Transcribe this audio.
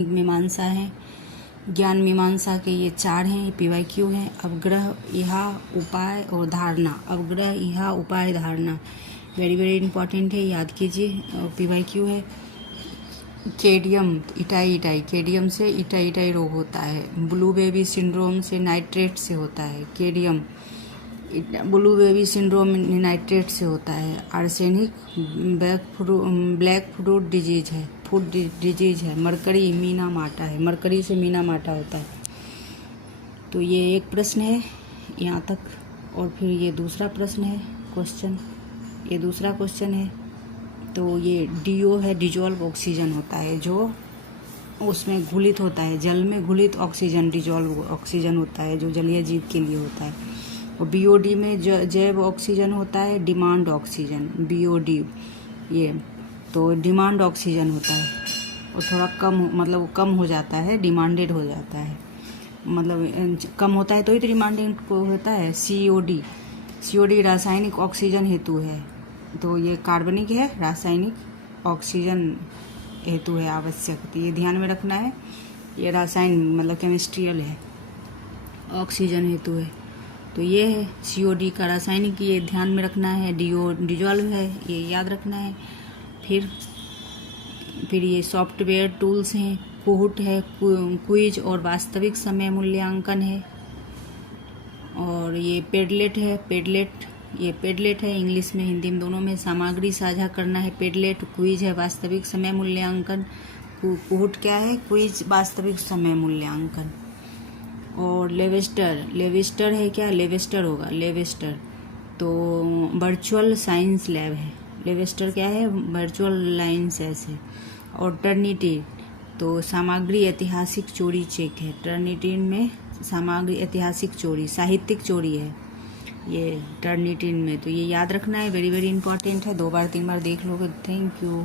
मीमांसा है, ज्ञान मीमांसा के ये 4 हैं, पीवाईक्यू हैं। अवग्रह, इहा, उपाय और धारणा। अवग्रह, इहा, उपाय, धारणा वेरी वेरी इंपॉर्टेंट है, याद कीजिए। पीवाईक्यू है केडियम, इटाई इटाई, केडियम से इटाई इटाई रोग होता है। ब्लू बेबी सिंड्रोम से नाइट्रेट से होता है। केडियम ब्लू बेबी सिंड्रोम नाइट्रेट से होता है। आर्सेनिक ब्लैक फ्रूट डिजीज है, फूड डिजीज है। मरकरी मीना माटा है, मरकरी से मीना माटा होता है। तो ये एक प्रश्न है यहाँ तक। और फिर ये दूसरा प्रश्न है, क्वेश्चन, ये दूसरा क्वेश्चन है। तो ये डीओ है, डिजॉल्व ऑक्सीजन होता है, जो उसमें घुलित होता है, जल में घुलित ऑक्सीजन डिजॉल्व ऑक्सीजन होता है, जो जलीय जीव के लिए होता है। और बीओडी में जैव ऑक्सीजन होता है, डिमांड ऑक्सीजन, बीओडी ये तो डिमांड ऑक्सीजन होता है। और थोड़ा कम, मतलब कम हो जाता है, डिमांडेड हो जाता है, मतलब कम होता है तो ही तो डिमांडेड को होता है। सीओडी, सीओडी रासायनिक ऑक्सीजन हेतु है, तो ये कार्बनिक है, रासायनिक ऑक्सीजन हेतु है आवश्यक, तो ये ध्यान में रखना है। ये रासायन मतलब केमिस्ट्रियल है, ऑक्सीजन हेतु है, तो ये है सीओडी का रासायनिक, ये ध्यान में रखना है। डीओ डिजॉल्व है, ये याद रखना है। फिर ये सॉफ्टवेयर टूल्स हैं, कोहुट है, क्विज और वास्तविक समय मूल्यांकन है। और ये पेडलेट है, पेडलेट, ये पेडलेट है, इंग्लिश में हिंदी में दोनों में। सामग्री साझा करना है, पेडलेट। क्विज है, वास्तविक समय मूल्यांकन। कोहुट क्या है, क्विज, वास्तविक समय मूल्यांकन। और लेवेस्टर, लेवेस्टर है क्या, लेवेस्टर होगा, लेवेस्टर तो वर्चुअल साइंस लैब है। लेवेस्टर क्या है, वर्चुअल साइंस है। और टर्निटी तो सामग्री ऐतिहासिक चोरी चेक है। टर्निटिन में सामग्री ऐतिहासिक चोरी, साहित्यिक चोरी है ये टर्निटिन में, तो ये याद रखना है, वेरी वेरी इंपॉर्टेंट है। 2 बार 3 बार देख लोगे। Thank you.